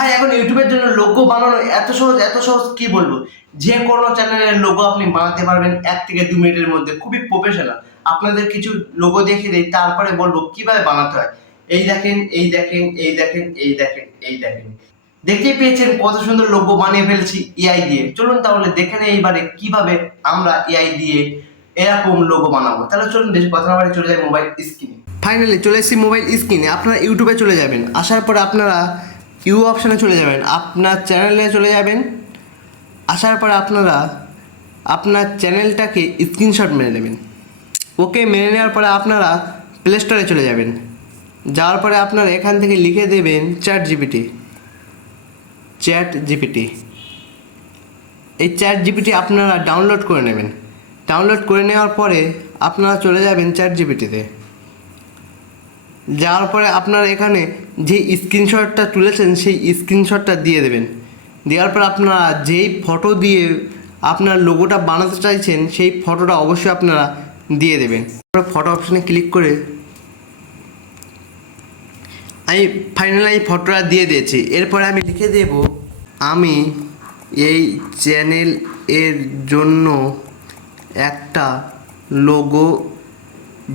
ভাই এখন ইউটিউবের জন্য লোগো বানানো এত সহজ কি বলবো। যে কোনো চ্যানেলের লোগো আপনি বানাতে পারবেন 1 থেকে 2 মিনিটের মধ্যে, খুবই প্রফেশনাল। আপনাদের কিছু লোগো দেখিয়ে দিই, তারপরে বলবো কিভাবে বানাতে হয়। এই দেখেন, এই দেখেন, এই দেখেন, এই দেখেন, এই দেখেন, দেখতেই পেয়েছেন কত সুন্দর লোগো বানিয়ে ফেলছি এআই দিয়ে। চলুন তাহলে দেখে নেই এইবারে কিভাবে আমরা এআই দিয়ে এরকম লোগো বানাবো। তাহলে চলুন বেশি কথা না বাড়িয়ে চলে যাই মোবাইল স্ক্রিনে। ফাইনালি চলে এসেছি মোবাইল স্ক্রিনে। আপনারা ইউটিউবে চলে যাবেন, আসার পর আপনারা অপশানে চলে যাবেন, আপনার চ্যানেলে চলে যাবেন। আসার পর আপনারা আপনার চ্যানেলটাকে স্ক্রিনশট মেরে নেবেন। ওকে, মেরে নেওয়ার পরে আপনারা প্লে স্টোরে চলে যাবেন। যাওয়ার পরে আপনারা এখান থেকে লিখে দেবেন চ্যাট জিপিটি। এই চ্যাট জিপিটি আপনারা ডাউনলোড করে নেবেন। ডাউনলোড করে নেওয়ার পরে আপনারা চলে যাবেন চ্যাট জিপিটিতে। যাওয়ার পরে আপনারা এখানে যে স্ক্রিনশটটা তুলেছেন সেই স্ক্রিনশটটা দিয়ে দেবেন। দেওয়ার পর আপনারা যেই ফটো দিয়ে আপনার লোগোটা বানাতে চাইছেন সেই ফটোটা অবশ্যই আপনারা দিয়ে দেবেন। তারপরে ফটো অপশানে ক্লিক করে আমি ফাইনালি এই ফটোটা দিয়ে দিয়েছি। এরপরে আমি লিখে দেব, আমি এই চ্যানেল এর জন্য একটা লোগো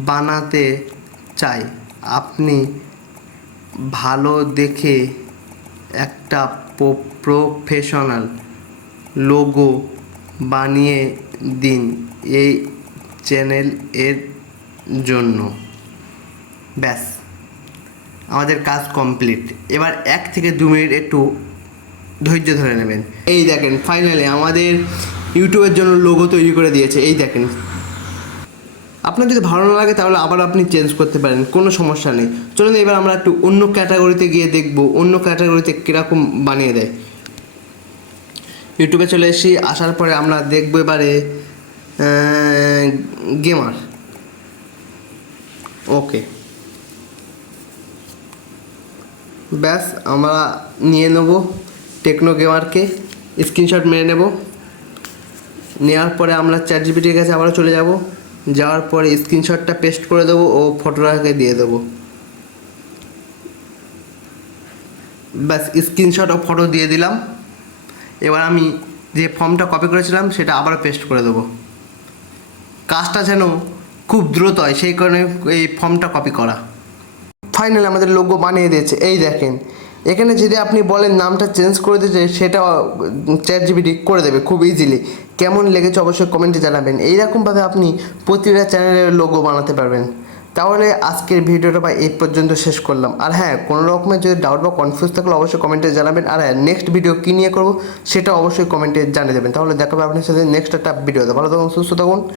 বানাতে চাই, আপনি ভালো দেখে একটা প্রফেশনাল লোগো বানিয়ে দিন এই চ্যানেল এর জন্য। ব্যাস, আমাদের কাজ কমপ্লিট। এবার 1 থেকে 2 মিনিট একটু ধৈর্য ধরে নেবেন। এই দেখেন ফাইনালি আমাদের ইউটিউবের জন্য লোগো তৈরি করে দিয়েছে। এই দেখেন, আপনার যদি ভালো না লাগে তাহলে আবার আপনি চেঞ্জ করতে পারেন, কোনো সমস্যা নেই। চলুন এবার আমরা একটু অন্য ক্যাটাগরিতে গিয়ে দেখব অন্য ক্যাটাগরিতে কীরকম বানিয়ে দেয়। ইউটিউবে চলে এসেছি, আসার পরে আমরা দেখবো এবারে গেমার। ওকে, ব্যাস আমরা নিয়ে নেব টেকনো গেমারকে, স্ক্রিনশট মেরে নেব। নেওয়ার পরে আমরা চ্যাট জিপিটির কাছে আবারও চলে যাব। যাওয়ার পরে স্ক্রিনশটটা পেস্ট করে দেবো ও ফটোটাকে দিয়ে দেবো। ব্যাস, স্ক্রিনশট ও ফটো দিয়ে দিলাম। এবার আমি যে ফর্মটা কপি করেছিলাম সেটা আবারও পেস্ট করে দেবো। কাজটা যেন খুব দ্রুত হয় সেই কারণে এই ফর্মটা কপি করা। ফাইনালি আমাদের লোগো বানিয়ে দিয়েছে। এই দেখেন, এখানে যদি আপনি বলেন নামটা চেঞ্জ করে দিতে, সেটা চ্যাট জিপিটি করে দেবে খুব ইজিলি। কেমন লেগেছে অবশ্যই কমেন্টে জানাবেন। এইরকমভাবে আপনি প্রতিটা চ্যানেলের লোগো বানাতে পারবেন। তাহলে আজকের ভিডিওটা এই পর্যন্ত শেষ করলাম। আর হ্যাঁ, কোনো রকমের যদি ডাউট বা কনফিউজ থাকলে অবশ্যই কমেন্টে জানাবেন। আর হ্যাঁ, নেক্সট ভিডিও কী নিয়ে করবো সেটা অবশ্যই কমেন্টে জানিয়ে দেবেন। তাহলে দেখা হবে আপনার সাথে নেক্সট একটা ভিডিওতে। ভালো থাকুন, সুস্থ থাকুন।